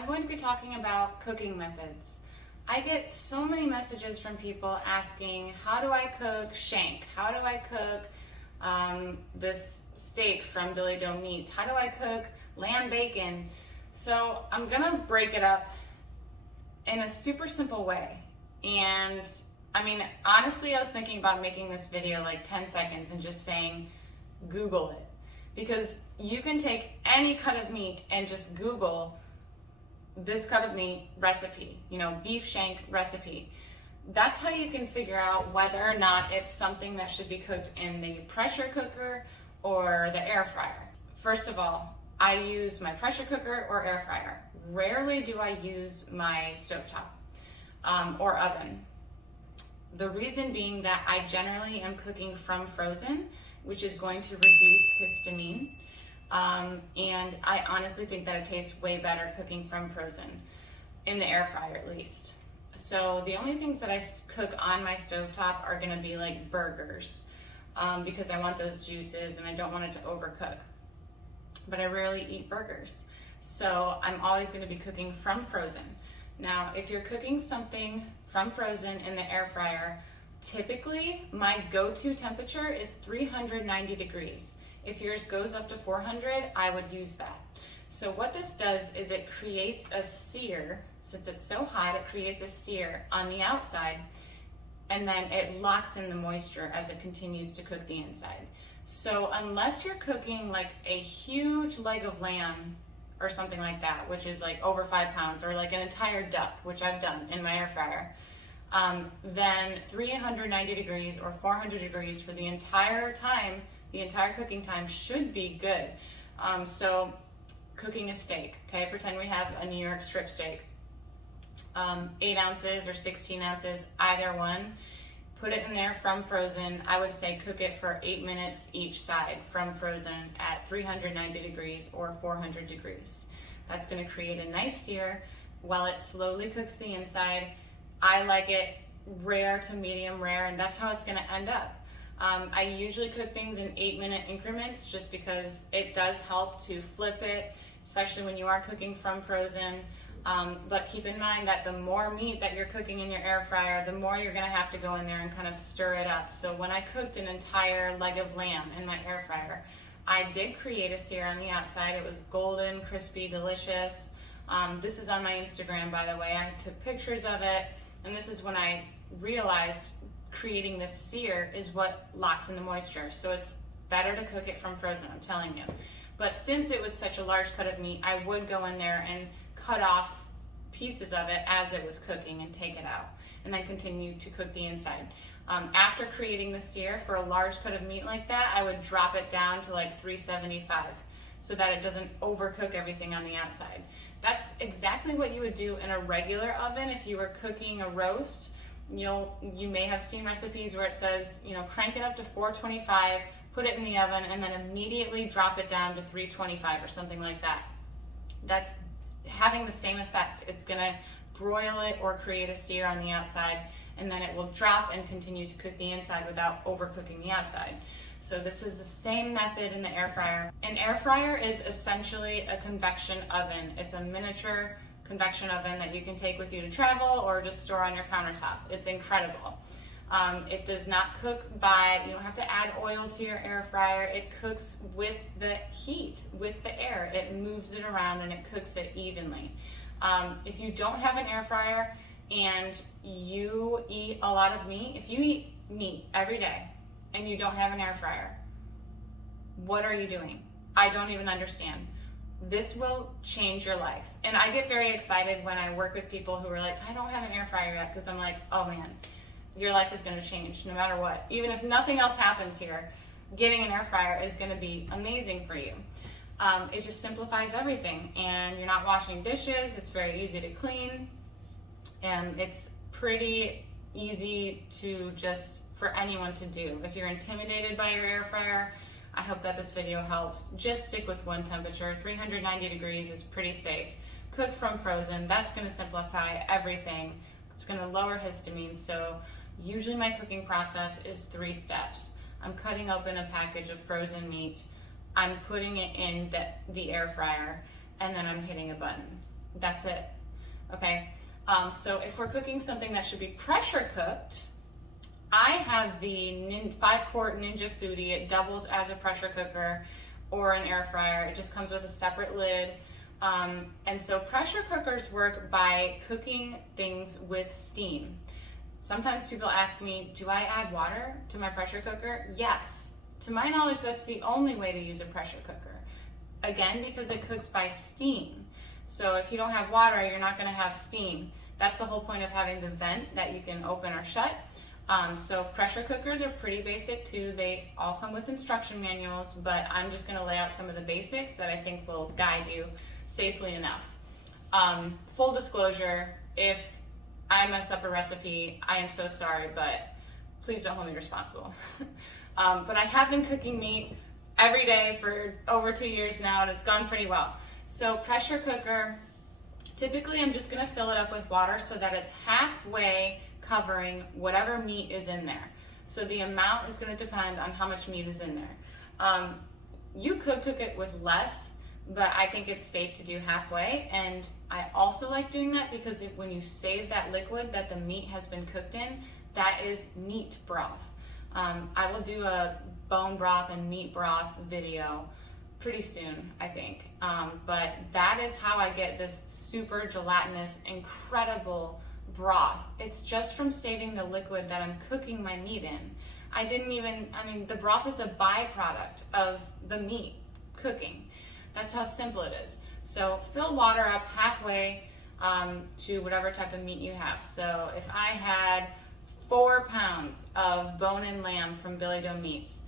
I'm going to be talking about cooking methods. I get so many messages from people asking, how do I cook shank? How do I cook this steak from Billy Doe Meats? How do I cook lamb bacon? So I'm gonna break it up in a super simple way. And I mean, honestly, I was thinking about making this video like 10 seconds and just saying, Google it. Because you can take any cut of meat and just Google this cut of meat recipe, beef shank recipe. That's how you can figure out whether or not it's something that should be cooked in the pressure cooker or the air fryer. First of all, I use my pressure cooker or air fryer. Rarely do I use my stovetop or oven. The reason being that I generally am cooking from frozen, which is going to reduce histamine. And I honestly think that it tastes way better cooking from frozen, in the air fryer at least. So the only things that I cook on my stovetop are gonna be like burgers, because I want those juices and I don't want it to overcook. But I rarely eat burgers. So I'm always gonna be cooking from frozen. Now, if you're cooking something from frozen in the air fryer, typically my go-to temperature is 390 degrees. If yours goes up to 400, I would use that. So what this does is it creates a sear. Since it's so hot, it creates a sear on the outside, and then it locks in the moisture as it continues to cook the inside. So unless you're cooking like a huge leg of lamb or something like that, which is like over 5 pounds, or like an entire duck, which I've done in my air fryer, then 390 degrees or 400 degrees for the entire time, the entire cooking time should be good. So cooking a steak, okay? Pretend we have a New York strip steak. 8 ounces or 16 ounces, either one. Put it in there from frozen. I would say cook it for 8 minutes each side from frozen at 390 degrees or 400 degrees. That's gonna create a nice sear while it slowly cooks the inside. I like it rare to medium rare, and that's how it's gonna end up. I usually cook things in 8-minute increments just because it does help to flip it, especially when you are cooking from frozen. But keep in mind that the more meat that you're cooking in your air fryer, the more you're gonna have to go in there and kind of stir it up. So when I cooked an entire leg of lamb in my air fryer, I did create a sear on the outside. It was golden, crispy, delicious. This is on my Instagram, by the way. I took pictures of it, and this is when I realized creating this sear is what locks in the moisture. So it's better to cook it from frozen, I'm telling you. But since it was such a large cut of meat, I would go in there and cut off pieces of it as it was cooking and take it out, and then continue to cook the inside. After creating the sear for a large cut of meat like that, I would drop it down to like 375 so that it doesn't overcook everything on the outside. That's exactly what you would do in a regular oven if you were cooking a roast. You may have seen recipes where it says, crank it up to 425, put it in the oven, and then immediately drop it down to 325 or something like that. That's having the same effect. It's gonna broil it or create a sear on the outside, and then it will drop and continue to cook the inside without overcooking the outside. So this is the same method in the air fryer. An air fryer is essentially a convection oven. It's a miniature convection oven that you can take with you to travel or just store on your countertop. It's incredible. It does not cook you don't have to add oil to your air fryer. It cooks with the heat, with the air. It moves it around and it cooks it evenly. If you don't have an air fryer and you eat a lot of meat, if you eat meat every day and you don't have an air fryer, what are you doing? I don't even understand. This will change your life. And I get very excited when I work with people who are like, I don't have an air fryer yet, because I'm like, oh man, your life is gonna change no matter what. Even if nothing else happens here, getting an air fryer is gonna be amazing for you. It just simplifies everything, and you're not washing dishes. It's very easy to clean, and it's pretty easy for anyone to do. If you're intimidated by your air fryer, I hope that this video helps. Just stick with one temperature. 390 degrees is pretty safe. Cook from frozen. That's gonna simplify everything. It's gonna lower histamine. So usually my cooking process is 3 steps. I'm cutting open a package of frozen meat. I'm putting it in the air fryer, and then I'm hitting a button. That's it. Okay. So if we're cooking something that should be pressure cooked, I have the 5-quart Ninja Foodie. It doubles as a pressure cooker or an air fryer. It just comes with a separate lid. And so pressure cookers work by cooking things with steam. Sometimes people ask me, do I add water to my pressure cooker? Yes. To my knowledge, that's the only way to use a pressure cooker. Again, because it cooks by steam. So if you don't have water, you're not going to have steam. That's the whole point of having the vent that you can open or shut. So pressure cookers are pretty basic too. They all come with instruction manuals, but I'm just going to lay out some of the basics that I think will guide you safely enough. Full disclosure, if I mess up a recipe, I am so sorry, but please don't hold me responsible. But I have been cooking meat every day for over 2 years now, and it's gone pretty well. So pressure cooker, typically I'm just going to fill it up with water so that it's halfway covering whatever meat is in there. So the amount is going to depend on how much meat is in there. You could cook it with less, but I think it's safe to do halfway. And I also like doing that because when you save that liquid that the meat has been cooked in, that is meat broth. I will do a bone broth and meat broth video pretty soon, I think. But that is how I get this super gelatinous, incredible broth. It's just from saving the liquid that I'm cooking my meat in. The broth is a byproduct of the meat cooking. That's how simple it is. So fill water up halfway to whatever type of meat you have. So if I had 4 pounds of bone-in lamb from Billy Doe Meats,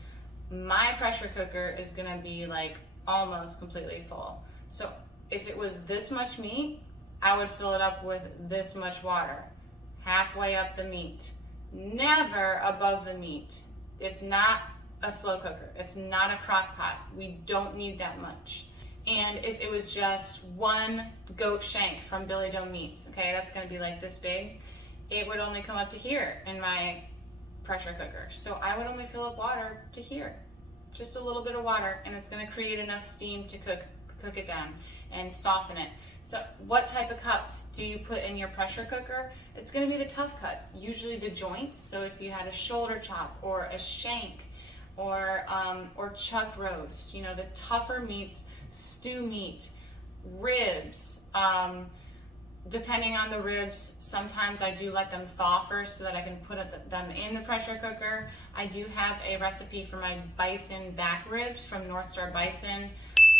my pressure cooker is gonna be like almost completely full. So if it was this much meat, I would fill it up with this much water, halfway up the meat, never above the meat. It's not a slow cooker. It's not a crock pot. We don't need that much. And if it was just one goat shank from Billy Doe Meats, okay, that's gonna be like this big, it would only come up to here in my pressure cooker. So I would only fill up water to here, just a little bit of water, and it's gonna create enough steam to cook it down and soften it. So what type of cuts do you put in your pressure cooker? It's gonna be the tough cuts, usually the joints. So if you had a shoulder chop or a shank or chuck roast, you know, the tougher meats, stew meat, ribs, depending on the ribs, sometimes I do let them thaw first so that I can put them in the pressure cooker. I do have a recipe for my bison back ribs from North Star Bison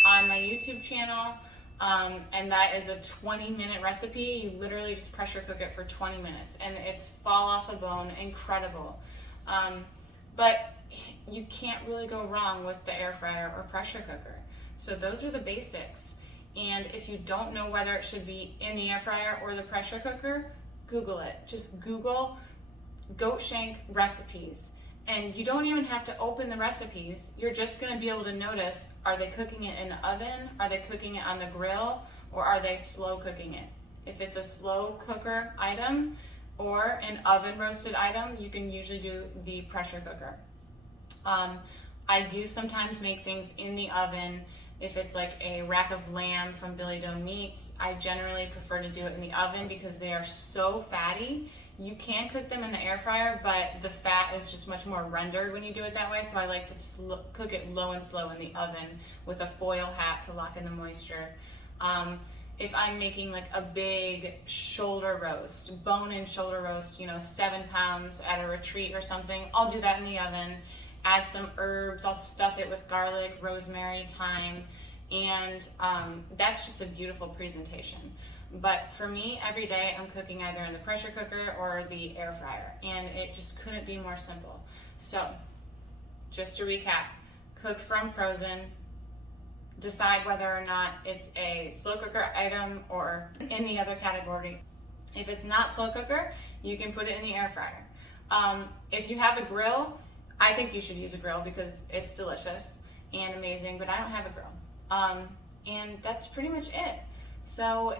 on my YouTube channel, and that is a 20-minute recipe. You literally just pressure cook it for 20 minutes, and it's fall off the bone, incredible. But you can't really go wrong with the air fryer or pressure cooker. So those are the basics. And if you don't know whether it should be in the air fryer or the pressure cooker, Google it. Just Google goat shank recipes. And you don't even have to open the recipes. You're just gonna be able to notice, are they cooking it in the oven? Are they cooking it on the grill? Or are they slow cooking it? If it's a slow cooker item or an oven roasted item, you can usually do the pressure cooker. I do sometimes make things in the oven. If it's like a rack of lamb from Billy Doe Meats, I generally prefer to do it in the oven because they are so fatty. You can cook them in the air fryer, but the fat is just much more rendered when you do it that way. So I like to cook it low and slow in the oven with a foil hat to lock in the moisture. If I'm making like a big shoulder roast, bone-in shoulder roast, 7 pounds at a retreat or something, I'll do that in the oven. Add some herbs, I'll stuff it with garlic, rosemary, thyme, and that's just a beautiful presentation. But for me, every day I'm cooking either in the pressure cooker or the air fryer, and it just couldn't be more simple. So, just to recap, cook from frozen, decide whether or not it's a slow cooker item or in the other category. If it's not slow cooker, you can put it in the air fryer. If you have a grill, I think you should use a grill because it's delicious and amazing, but I don't have a grill. And that's pretty much it. So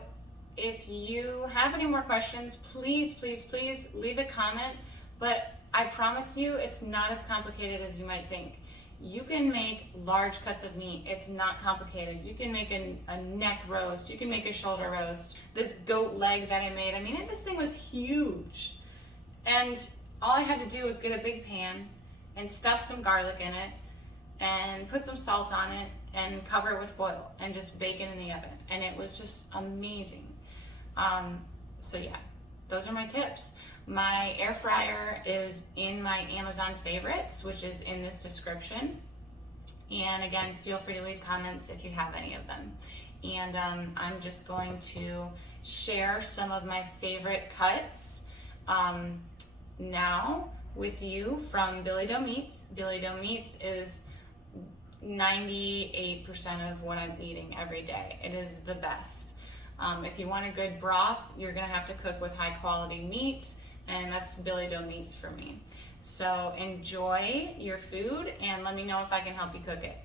if you have any more questions, please, please, please leave a comment, but I promise you it's not as complicated as you might think. You can make large cuts of meat. It's not complicated. You can make a neck roast. You can make a shoulder roast. This goat leg that I made, I mean, this thing was huge. And all I had to do was get a big pan and stuff some garlic in it and put some salt on it and cover it with foil and just bake it in the oven. And it was just amazing. So yeah, those are my tips. My air fryer is in my Amazon favorites, which is in this description. And again, feel free to leave comments if you have any of them. And I'm just going to share some of my favorite cuts now with you from Billy Doe Meats. Billy Doe Meats is 98% of what I'm eating every day. It is the best. If you want a good broth, you're gonna have to cook with high quality meat, and that's Billy Doe Meats for me. So enjoy your food and let me know if I can help you cook it.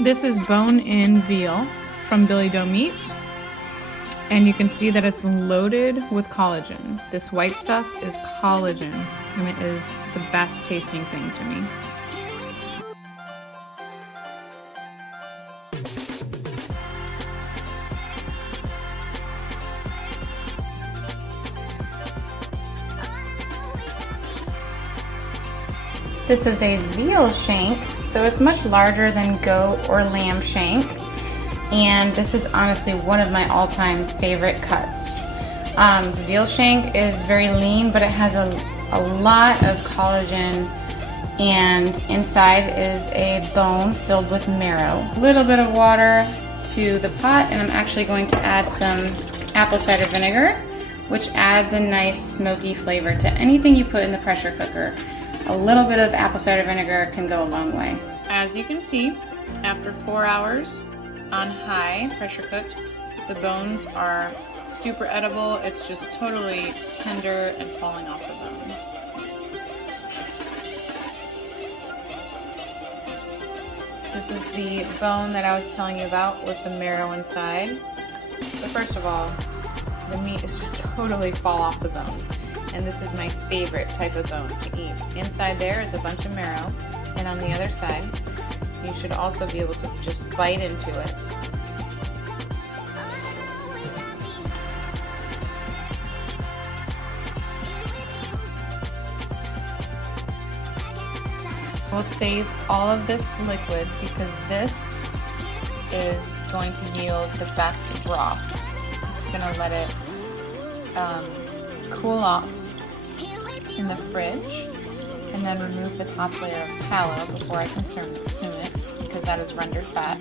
This is bone-in veal from Billy Doe Meats, and you can see that it's loaded with collagen. This white stuff is collagen, and it is the best tasting thing to me. This is a veal shank, so it's much larger than goat or lamb shank, and this is honestly one of my all-time favorite cuts. The veal shank is very lean, but it has a lot of collagen, and inside is a bone filled with marrow. A little bit of water to the pot, and I'm actually going to add some apple cider vinegar, which adds a nice smoky flavor to anything you put in the pressure cooker. A little bit of apple cider vinegar can go a long way. As you can see, after 4 hours on high pressure cooked, the bones are super edible. It's just totally tender and falling off the bones. This is the bone that I was telling you about with the marrow inside. So first of all, the meat is just totally fall off the bone. And this is my favorite type of bone to eat. Inside there is a bunch of marrow, and on the other side, you should also be able to just bite into it. We'll save all of this liquid because this is going to yield the best broth. I'm just going to let it cool off in the fridge and then remove the top layer of tallow before I consume it because that is rendered fat.